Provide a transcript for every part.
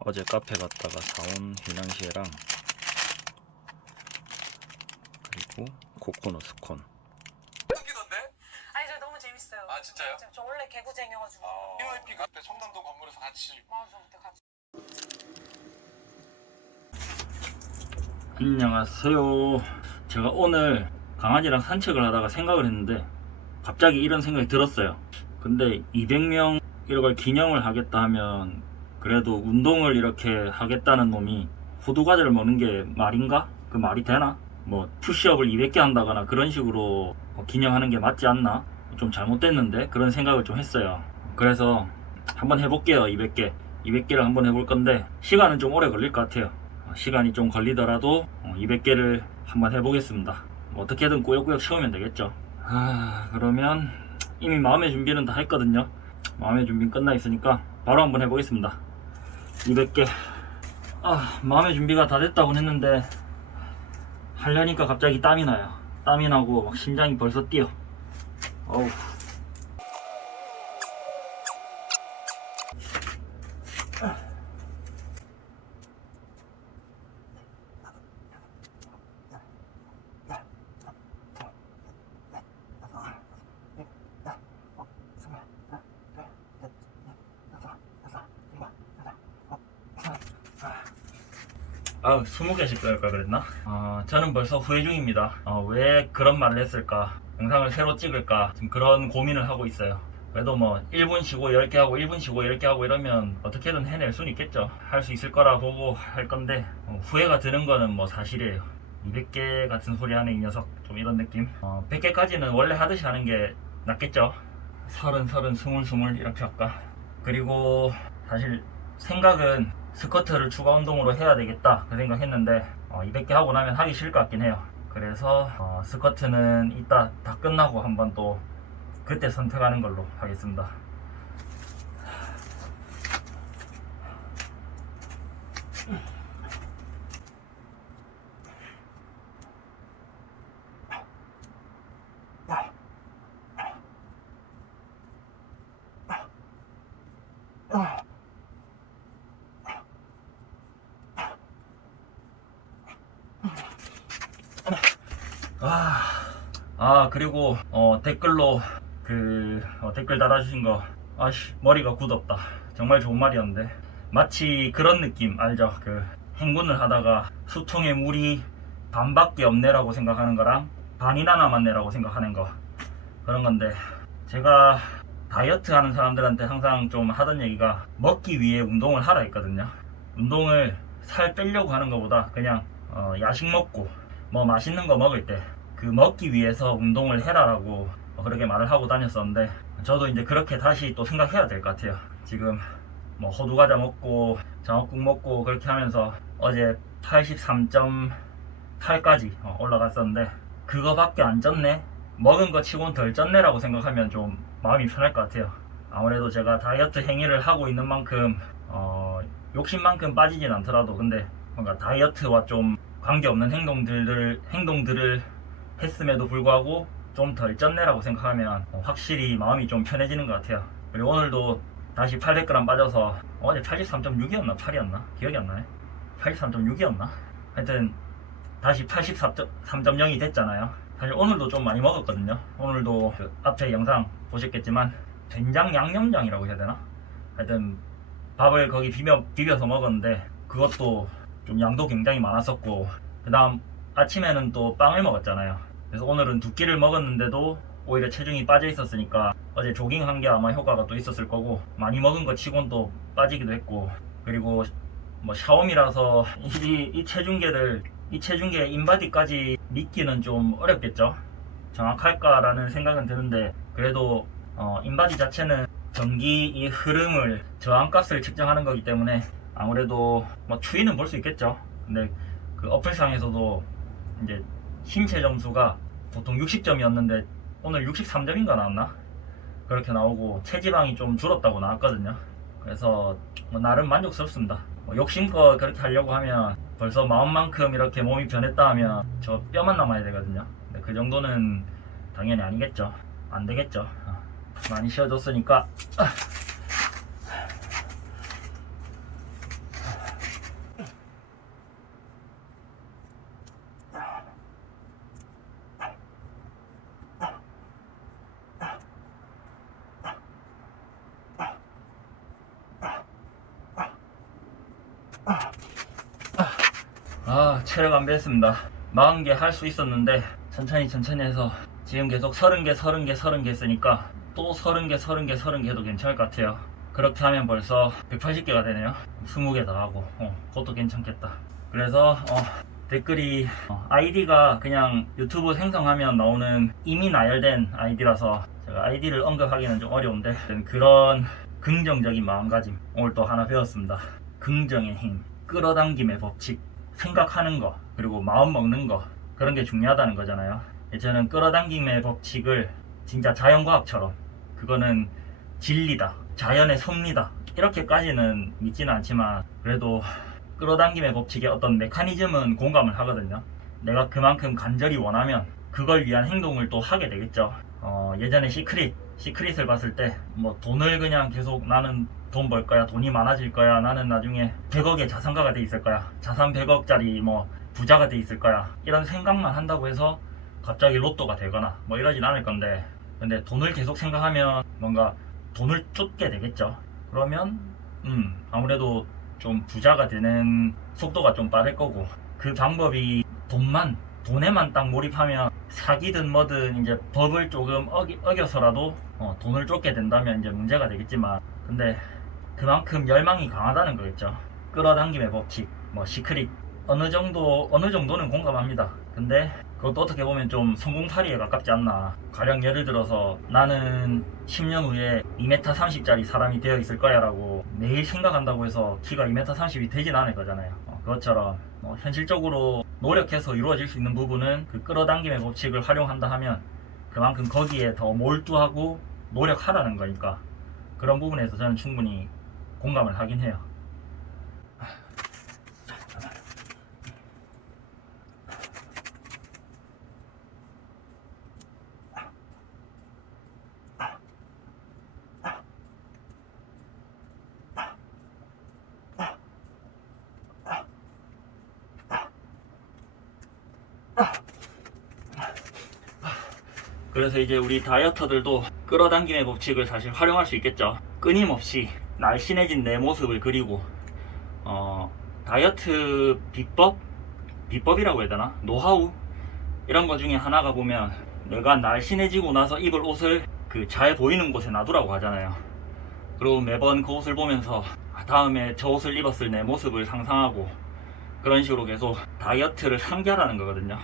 어제 카페 갔다가 사온 휘낭시에랑 그리고 코코넛 스콘 끊기던데? 아니 저 너무 재밌어요. 아 진짜요? 저- 저 원래 개구쟁이여가지고. 어. PYP 카페 청담동 건물에서 같이 맞아 그때 같이. 안녕하세요 제가 오늘 강아지랑 산책을 하다가 생각을 했는데 갑자기 이런 생각이 들었어요 근데 200명 이런 걸 기념을 하겠다 하면 그래도 운동을 이렇게 하겠다는 놈이 호두과자를 먹는 게 말인가? 그 말이 되나? 뭐 푸시업을 200개 한다거나 그런 식으로 뭐 기념하는 게 맞지 않나? 좀 잘못됐는데 그런 생각을 좀 했어요. 그래서 한번 해볼게요 200개. 200개를 한번 해볼 건데 시간은 좀 오래 걸릴 것 같아요. 어, 시간이 좀 걸리더라도 200개를 한번 해보겠습니다. 뭐 어떻게든 꾸역꾸역 채우면 되겠죠. 아 그러면 이미 마음의 준비는 다 했거든요. 마음의 준비는 끝나 있으니까 바로 한번 해보겠습니다 200개 아 마음의 준비가 다 됐다고 했는데 하려니까 갑자기 땀이 나요. 땀이 나고 막 심장이 벌써 뛰어. 어우. 아, 20개씩 할까 그랬나? 어, 저는 벌써 후회 중입니다. 어, 왜 그런 말을 했을까? 영상을 새로 찍을까? 지금 그런 고민을 하고 있어요. 그래도 뭐 1분 쉬고 10개 하고 1분 쉬고 10개 하고 이러면 어떻게든 해낼 수는 있겠죠. 할 수 있을 거라 보고 할 건데 어, 후회가 드는 거는 뭐 사실이에요. 200개 같은 소리 하는 이 녀석 좀 이런 느낌. 어, 100개까지는 원래 하듯이 하는 게 낫겠죠. 서른 서른 스물 스물 이렇게 할까? 그리고 사실 생각은 스쿼트를 추가 운동으로 해야 되겠다 그 생각했는데 어, 200개 하고 나면 하기 싫을 것 같긴 해요. 그래서 어, 스쿼트는 이따 다 끝나고 한번 또 그때 선택하는 걸로 하겠습니다. 아, 아 그리고 어, 댓글로 그 어, 댓글 달아주신 거 아씨 머리가 굳었다. 정말 좋은 말이었는데. 마치 그런 느낌 알죠? 그 행군을 하다가 수통에 물이 반밖에 없네라고 생각하는 거랑 반이나 남았네라고 생각하는 거. 그런 건데 제가 다이어트 하는 사람들한테 항상 좀 하던 얘기가 먹기 위해 운동을 하라 했거든요. 운동을 살 빼려고 하는 것보다 그냥 어, 야식 먹고 뭐 맛있는 거 먹을 때 그 먹기 위해서 운동을 해라라고 그렇게 말을 하고 다녔었는데 저도 이제 그렇게 다시 또 생각해야 될 것 같아요. 지금 뭐 호두 과자 먹고 장어국 먹고 그렇게 하면서 어제 83.8까지 어, 올라갔었는데 그거밖에 안 쪘네? 먹은 거 치고는 덜 쪘네라고 생각하면 좀 마음이 편할 것 같아요. 아무래도 제가 다이어트 행위를 하고 있는 만큼 어, 욕심만큼 빠지진 않더라도 근데 뭔가 다이어트와 좀 관계없는 행동들을 행동들을 했음에도 불구하고 좀 덜 쪘네라고 생각하면 어, 확실히 마음이 좀 편해지는 것 같아요. 그리고 오늘도 다시 800g 빠져서 어제 83.6이었나 8이었나 기억이 안 나네. 83.6이었나? 하여튼 다시 83.0이 됐잖아요. 사실 오늘도 좀 많이 먹었거든요. 오늘도 그 앞에 영상 보셨겠지만 된장 양념장이라고 해야 되나? 하여튼 밥을 거기 비벼, 비벼서 먹었는데 그것도 좀 양도 굉장히 많았었고 그 다음 아침에는 또 빵을 먹었잖아요. 그래서 오늘은 두 끼를 먹었는데도 오히려 체중이 빠져 있었으니까 어제 조깅한 게 아마 효과가 또 있었을 거고 많이 먹은 거 치곤 또 빠지기도 했고 그리고 뭐 샤오미라서 이, 이 체중계를 이 체중계 인바디까지 믿기는 좀 어렵겠죠? 정확할까라는 생각은 드는데 그래도 어, 인바디 자체는 전기 이 흐름을 저항값을 측정하는 거기 때문에 아무래도 뭐 추이는 볼 수 있겠죠. 근데 그 어플상에서도 이제 신체 점수가 보통 60점이었는데 오늘 63점인가 나왔나? 그렇게 나오고 체지방이 좀 줄었다고 나왔거든요. 그래서 뭐 나름 만족스럽습니다. 뭐 욕심껏 그렇게 하려고 하면 벌써 마음만큼 이렇게 몸이 변했다 하면 저 뼈만 남아야 되거든요. 근데 그 정도는 당연히 아니겠죠. 안 되겠죠. 어. 많이 쉬어줬으니까 아 뺐습니다. 40개 할 수 있었는데 천천히 천천히 해서 지금 계속 30개 30개 30개 했으니까 또 30개 30개 30개 해도 괜찮을 것 같아요. 그렇게 하면 벌써 180개가 되네요. 20개 더 하고. 어, 그것도 괜찮겠다. 그래서 어, 댓글이 어, 아이디가 그냥 유튜브 생성하면 나오는 이미 나열된 아이디라서 제가 아이디를 언급하기는 좀 어려운데 그런 긍정적인 마음가짐 오늘 또 하나 배웠습니다. 긍정의 힘. 끌어당김의 법칙. 생각하는 거 그리고 마음 먹는 거 그런 게 중요하다는 거잖아요. 저는 끌어당김의 법칙을 진짜 자연과학처럼 그거는 진리다 자연의 섭리다 이렇게까지는 믿지는 않지만 그래도 끌어당김의 법칙의 어떤 메커니즘은 공감을 하거든요. 내가 그만큼 간절히 원하면 그걸 위한 행동을 또 하게 되겠죠. 어, 예전에 시크릿 시크릿을 봤을 때 뭐 돈을 그냥 계속 나는 돈 벌 거야 돈이 많아질 거야 나는 나중에 100억의 자산가가 돼 있을 거야. 자산 100억짜리 뭐 부자가 돼 있을 거야. 이런 생각만 한다고 해서 갑자기 로또가 되거나 뭐 이러진 않을 건데. 근데 돈을 계속 생각하면 뭔가 돈을 쫓게 되겠죠. 그러면 음 아무래도 좀 부자가 되는 속도가 좀 빠를 거고. 그 방법이 돈만 돈에만 딱 몰입하면 사기든 뭐든 이제 법을 조금 어기, 어겨서라도 어, 돈을 쫓게 된다면 이제 문제가 되겠지만. 근데 그만큼 열망이 강하다는 거겠죠. 끌어당김의 법칙 뭐 시크릿 어느 정도 어느 정도는 공감합니다. 근데 그것도 어떻게 보면 좀 성공파리에 가깝지 않나. 가령 예를 들어서 나는 10년 후에 2m 30짜리 사람이 되어 있을 거야 라고 매일 생각한다고 해서 키가 2m 30이 되진 않을 거잖아요. 어, 그것처럼 뭐 현실적으로 노력해서 이루어질 수 있는 부분은 그 끌어당김의 법칙을 활용한다 하면 그만큼 거기에 더 몰두하고 노력하라는 거니까 그런 부분에서 저는 충분히 공감을 하긴 해요 그래서 이제 우리 다이어터들도 끌어당김의 법칙을 사실 활용할 수 있겠죠. 끊임없이 날씬해진 내 모습을 그리고 어, 다이어트 비법 비법이라고 해야 되나 노하우 이런 거 중에 하나가 보면 내가 날씬해지고 나서 입을 옷을 그 잘 보이는 곳에 놔두라고 하잖아요. 그리고 매번 그 옷을 보면서 아, 다음에 저 옷을 입었을 내 모습을 상상하고 그런 식으로 계속 다이어트를 상기하라는 거거든요.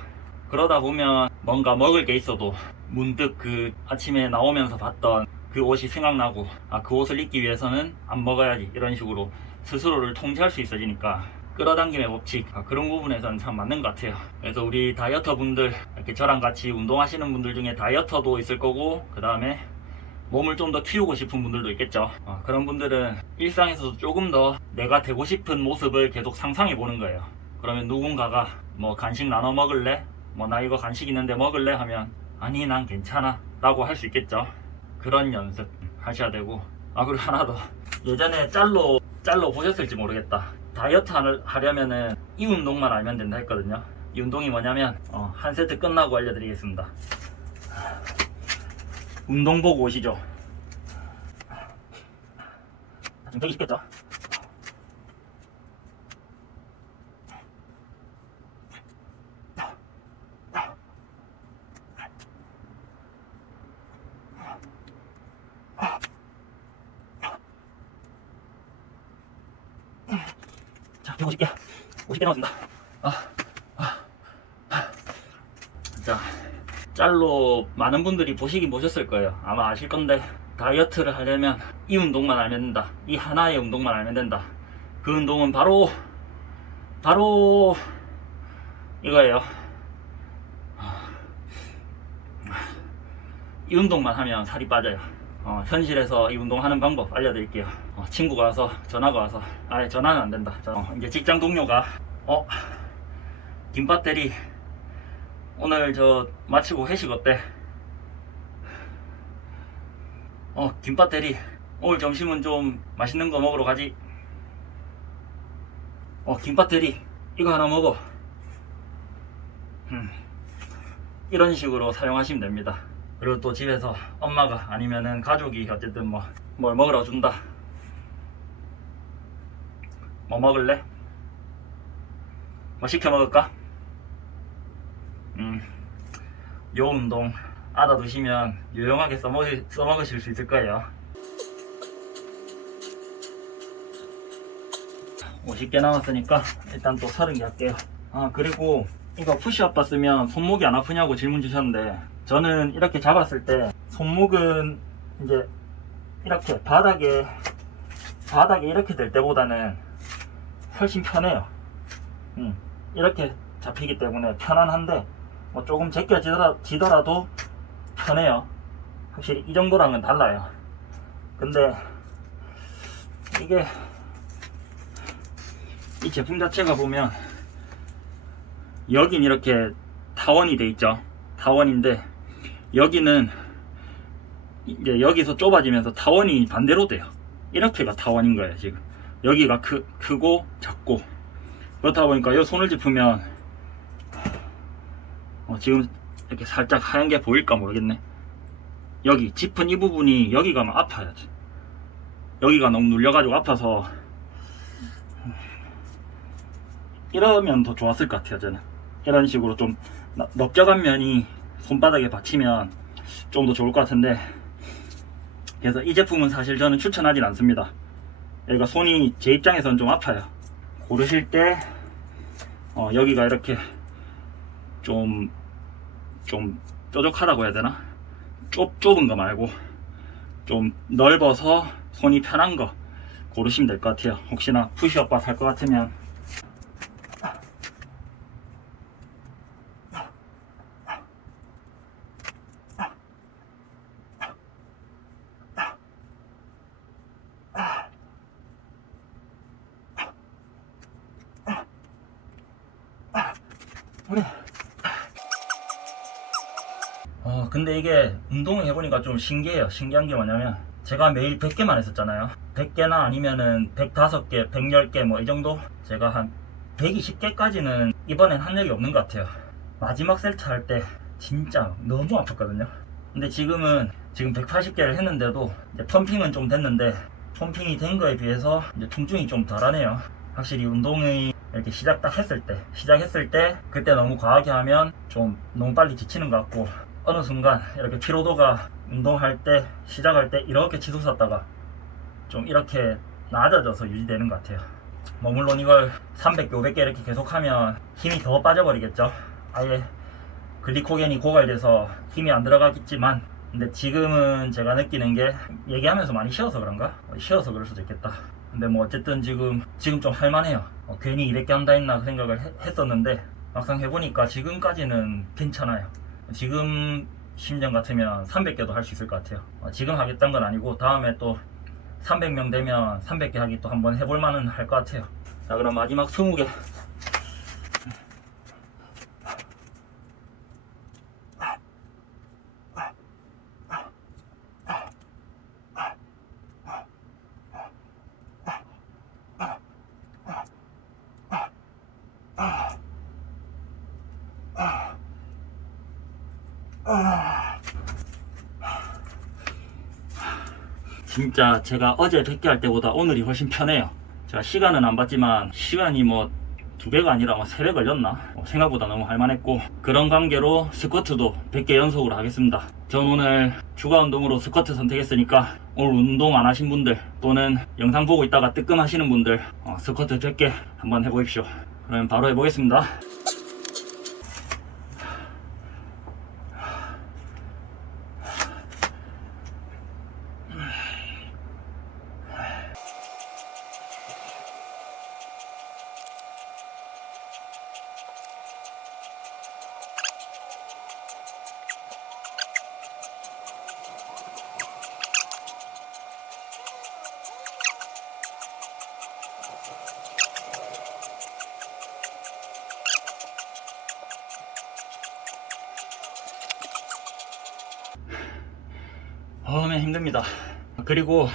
그러다 보면 뭔가 먹을 게 있어도 문득 그 아침에 나오면서 봤던 그 옷이 생각나고 아 그 옷을 입기 위해서는 안 먹어야지 이런 식으로 스스로를 통제할 수 있어지니까 끌어당김의 법칙 아, 그런 부분에서는 참 맞는 것 같아요. 그래서 우리 다이어터 분들 이렇게 저랑 같이 운동하시는 분들 중에 다이어터도 있을 거고 그 다음에 몸을 좀 더 키우고 싶은 분들도 있겠죠. 어, 그런 분들은 일상에서도 조금 더 내가 되고 싶은 모습을 계속 상상해 보는 거예요. 그러면 누군가가 뭐 간식 나눠 먹을래? 뭐 나 이거 간식 있는데 먹을래? 하면 아니 난 괜찮아. 라고 할 수 있겠죠. 그런 연습 하셔야 되고. 아 그리고 하나 더. 예전에 짤로 짤로 보셨을지 모르겠다. 다이어트 하려- 하려면은 이 운동만 알면 된다 했거든요. 이 운동이 뭐냐면 어, 한 세트 끝나고 알려드리겠습니다. 운동 보고 오시죠. 지금 되기 쉽겠죠 자, 150개. 50개 남았습니다. 아, 아, 아. 자, 짤로 많은 분들이 보시긴 보셨을 거예요. 아마 아실 건데, 다이어트를 하려면 이 운동만 알면 된다. 이 하나의 운동만 알면 된다. 그 운동은 바로, 바로, 이거예요. 이 운동만 하면 살이 빠져요. 어, 현실에서 이 운동하는 방법 알려드릴게요. 어, 친구가 와서 전화가 와서 아예 전화는 안 된다. 저, 어, 이제 직장 동료가 어 김밥 대리 오늘 저 마치고 회식 어때? 어 김밥 대리 오늘 점심은 좀 맛있는 거 먹으러 가지. 어 김밥 대리 이거 하나 먹어. 음, 이런 식으로 사용하시면 됩니다. 그리고 또 집에서 엄마가 아니면은 가족이 어쨌든 뭐 뭘 먹으러 준다. 뭐 먹을래? 뭐 시켜 먹을까? 음, 요 운동 알아두시면 유용하게 써먹으, 써먹으실 수 있을 거예요. 50개 남았으니까 일단 또 30개 할게요. 아, 그리고 이거 푸시업 봤으면 손목이 안 아프냐고 질문 주셨는데 저는 이렇게 잡았을 때 손목은 이제 이렇게 바닥에 바닥에 이렇게 될 때보다는 훨씬 편해요. 음, 이렇게 잡히기 때문에 편안한데 뭐 조금 제껴지더라도 편해요. 확실히 이 정도랑은 달라요. 근데 이게 이 제품 자체가 보면 여긴 이렇게 타원이 돼 있죠. 타원인데 여기는 이제 여기서 좁아지면서 타원이 반대로 돼요. 이렇게가 타원인 거예요, 지금. 여기가 크, 크고 작고. 그렇다 보니까 이 손을 짚으면 어, 지금 이렇게 살짝 하얀 게 보일까 모르겠네. 여기 짚은 이 부분이 여기가 막 아파요. 여기가 너무 눌려가지고 아파서 이러면 더 좋았을 것 같아요, 저는. 이런 식으로 좀 너- 넓적한 면이 손바닥에 받치면 좀 더 좋을 것 같은데 그래서 이 제품은 사실 저는 추천하진 않습니다. 여기가 손이 제 입장에서는 좀 아파요. 고르실 때 어, 여기가 이렇게 좀, 좀 뾰족하다고 해야 되나? 좁, 좁은 거 말고 좀 넓어서 손이 편한 거 고르시면 될 것 같아요. 혹시나 푸시업 바 살것 같으면 그래. 어, 근데 이게 운동을 해보니까 좀 신기해요. 신기한 게 뭐냐면, 제가 매일 100개만 했었잖아요. 100개나 아니면은 105개, 110개 뭐 이 정도? 제가 한 120개까지는 이번엔 한 적이 없는 것 같아요. 마지막 셀트 할 때 진짜 너무 아팠거든요. 근데 지금은 지금 180개를 했는데도 펌핑은 좀 됐는데 펌핑이 된 거에 비해서 이제 통증이 좀 덜하네요. 확실히 운동이 이렇게 시작 딱 했을 때 시작했을 때 그때 너무 과하게 하면 좀 너무 빨리 지치는 것 같고 어느 순간 이렇게 피로도가 운동할 때 시작할 때 이렇게 치솟았다가 좀 이렇게 낮아져서 유지되는 것 같아요 뭐 물론 이걸 300개 500개 이렇게 계속하면 힘이 더 빠져버리겠죠 아예 글리코겐이 고갈돼서 힘이 안 들어가겠지만 근데 지금은 제가 느끼는 게 얘기하면서 많이 쉬어서 그런가? 쉬어서 그럴 수도 있겠다 근데 뭐 어쨌든 지금 지금 좀 할만해요. 어, 괜히 200개 한다 했나 그 생각을 해- 했었는데 막상 해보니까 지금까지는 괜찮아요. 지금 심정 같으면 300개도 할 수 있을 것 같아요. 어, 지금 하겠다는 건 아니고 다음에 또 300명 되면 300개 하기 또 한번 해볼 만은 할 것 같아요. 자 그럼 마지막 20개. 진짜 제가 어제 100개 할 때보다 오늘이 훨씬 편해요. 제가 시간은 안 봤지만 시간이 뭐 두 배가 아니라 뭐세배 걸렸나? 어, 생각보다 너무 할만했고 그런 관계로 스쿼트도 100개 연속으로 하겠습니다. 전 오늘 주가 운동으로 스쿼트 선택했으니까 오늘 운동 안 하신 분들 또는 영상 보고 있다가 뜨끔 하시는 분들 어, 스쿼트 100개 한번 해보십시오. 그럼 바로 해보겠습니다. 어면 힘듭니다. 그리고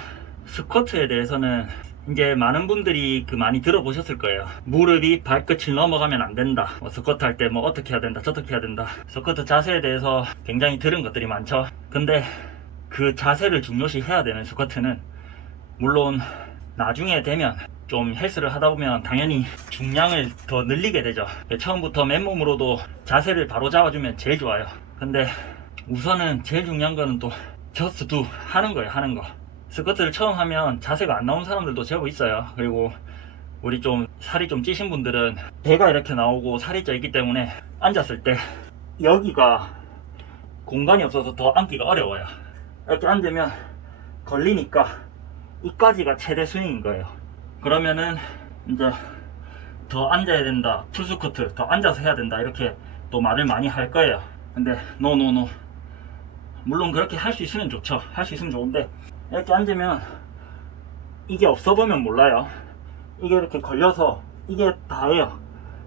스쿼트에 대해서는 이제 많은 분들이 그 많이 들어보셨을 거예요. 무릎이 발끝을 넘어가면 안 된다. 뭐 스쿼트 할 때 뭐 어떻게 해야 된다, 저렇게 해야 된다. 스쿼트 자세에 대해서 굉장히 들은 것들이 많죠. 근데 그 자세를 중요시 해야 되는 스쿼트는 물론 나중에 되면 좀 헬스를 하다 보면 당연히 중량을 더 늘리게 되죠. 처음부터 맨몸으로도 자세를 바로 잡아주면 제일 좋아요. 근데 우선은 제일 중요한 거는 또 저스트 두 하는 거예요, 하는 거. 스쿼트를 처음 하면 자세가 안 나온 사람들도 제법 있어요. 그리고 우리 좀 살이 좀 찌신 분들은 배가 이렇게 나오고 살이 쪄 있기 때문에 앉았을 때 여기가 공간이 없어서 더 앉기가 어려워요. 이렇게 앉으면 걸리니까 이까지가 최대 스윙인 거예요. 그러면은 이제 더 앉아야 된다. 풀스쿼트 더 앉아서 해야 된다. 이렇게 또 말을 많이 할 거예요. 근데 노노노. 물론 그렇게 할 수 있으면 좋죠. 할 수 있으면 좋은데 이렇게 앉으면 이게 없어 보면 몰라요. 이게 이렇게 걸려서 이게 다예요.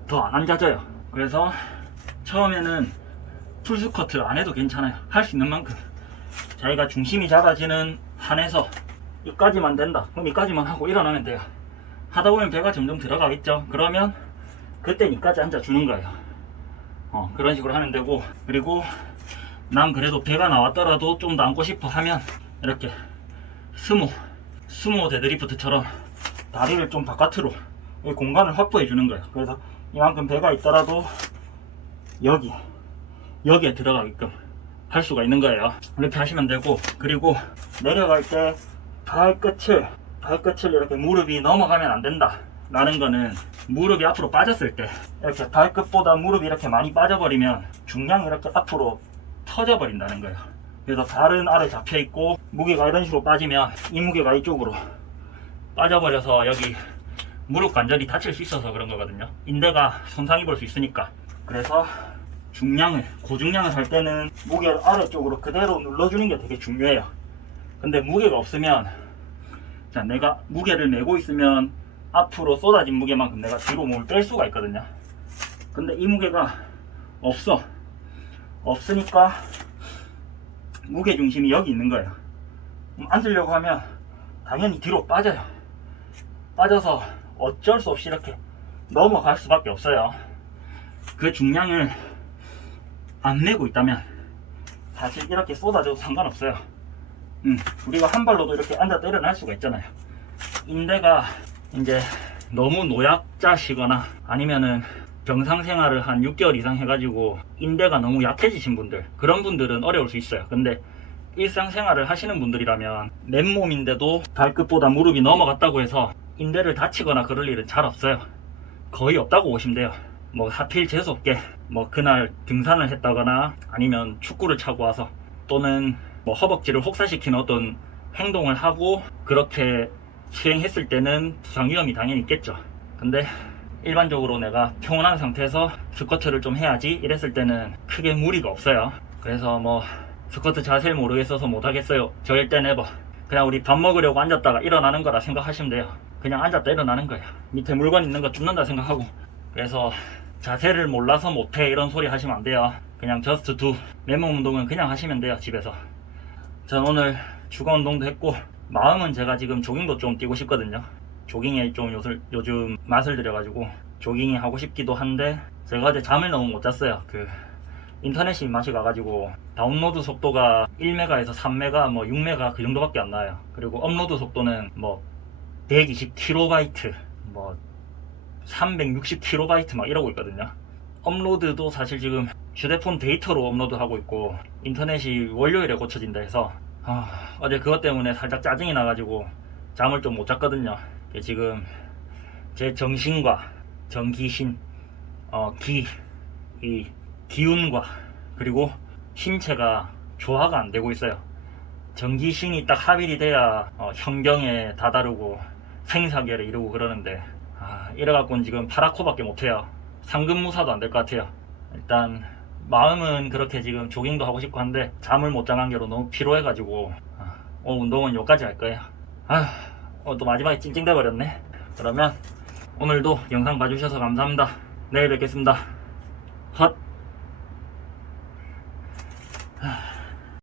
더 안 앉아져요. 그래서 처음에는 풀스쿼트 안 해도 괜찮아요. 할 수 있는 만큼. 자기가 중심이 잡아지는 한에서 이까지만 된다. 그럼 이까지만 하고 일어나면 돼요. 하다 보면 배가 점점 들어가겠죠. 그러면 그땐 이까지 앉아주는 거예요. 어, 그런 식으로 하면 되고 그리고 난 그래도 배가 나왔더라도 좀더 앉고 싶어 하면 이렇게 스모 스모 데드리프트처럼 다리를 좀 바깥으로 이 공간을 확보해 주는 거예요. 그래서 이만큼 배가 있더라도 여기 여기에 들어가게끔 할 수가 있는 거예요. 이렇게 하시면 되고 그리고 내려갈 때 발끝을 발끝을 이렇게 무릎이 넘어가면 안 된다. 라는 거는 무릎이 앞으로 빠졌을 때 이렇게 발끝보다 무릎이 이렇게 많이 빠져버리면 중량이 이렇게 앞으로 터져버린다는 거예요. 그래서 발은 아래 잡혀 있고 무게가 이런 식으로 빠지면 이 무게가 이쪽으로 빠져버려서 여기 무릎 관절이 다칠 수 있어서 그런 거거든요. 인대가 손상 입을 수 있으니까. 그래서 중량을 고중량을 할 때는 무게를 아래쪽으로 그대로 눌러주는 게 되게 중요해요. 근데 무게가 없으면 자 내가 무게를 메고 있으면 앞으로 쏟아진 무게만큼 내가 뒤로 몸을 뺄 수가 있거든요. 근데 이 무게가 없어. 없으니까 무게 중심이 여기 있는 거예요. 앉으려고 하면 당연히 뒤로 빠져요. 빠져서 어쩔 수 없이 이렇게 넘어갈 수밖에 없어요. 그 중량을 안 내고 있다면 사실 이렇게 쏟아져도 상관없어요. 음, 우리가 한 발로도 이렇게 앉아 일어날 수가 있잖아요. 인대가 이제 너무 노약자시거나 아니면은 병상 생활을 한 6개월 이상 해가지고 인대가 너무 약해지신 분들 그런 분들은 어려울 수 있어요. 근데 일상생활을 하시는 분들이라면 맨몸인데도 발끝보다 무릎이 넘어갔다고 해서 인대를 다치거나 그럴 일은 잘 없어요. 거의 없다고 보시면 돼요. 뭐 하필 재수 없게 뭐 그날 등산을 했다거나 아니면 축구를 차고 와서 또는 뭐 허벅지를 혹사시키는 어떤 행동을 하고 그렇게 수행했을 때는 부상 위험이 당연히 있겠죠. 근데 일반적으로 내가 평온한 상태에서 스쿼트를 좀 해야지 이랬을 때는 크게 무리가 없어요. 그래서 뭐 스쿼트 자세를 모르겠어서 못하겠어요. 절대 네버. 그냥 우리 밥 먹으려고 앉았다가 일어나는 거라 생각하시면 돼요. 그냥 앉았다 일어나는 거예요. 밑에 물건 있는 거 줍는다 생각하고. 그래서 자세를 몰라서 못해 이런 소리 하시면 안 돼요. 그냥 저스트 두 맨몸 운동은 그냥 하시면 돼요 집에서. 전 오늘 주거 운동도 했고 마음은 제가 지금 조깅도 좀 뛰고 싶거든요. 조깅에 좀 요술, 요즘 맛을 들여가지고 조깅이 하고 싶기도 한데 제가 어제 잠을 너무 못 잤어요. 그 인터넷이 맛이 가가지고 다운로드 속도가 1메가에서 3메가 뭐 6메가 그 정도밖에 안 나요. 그리고 업로드 속도는 뭐 120kB 뭐 360kB 막 이러고 있거든요. 업로드도 사실 지금 휴대폰 데이터로 업로드하고 있고 인터넷이 월요일에 고쳐진다 해서 아, 어제 그것 때문에 살짝 짜증이 나가지고 잠을 좀 못 잤거든요. 지금 제 정신과 정기신, 어, 기, 이 기운과 그리고 신체가 조화가 안 되고 있어요. 정기신이 딱 합일이 돼야 어, 현경에 다다르고 생사계를 이루고 그러는데 아, 이래갖고는 지금 파라코밖에 못해요. 상근무사도 안 될 것 같아요. 일단 마음은 그렇게 지금 조깅도 하고 싶고 한데 잠을 못잔 관계로 너무 피로해가지고 아, 운동은 여기까지 할 거예요. 아, 오늘 또 마지막에 찡찡대 버렸네. 그러면 오늘도 영상 봐주셔서 감사합니다. 내일 뵙겠습니다. 헛.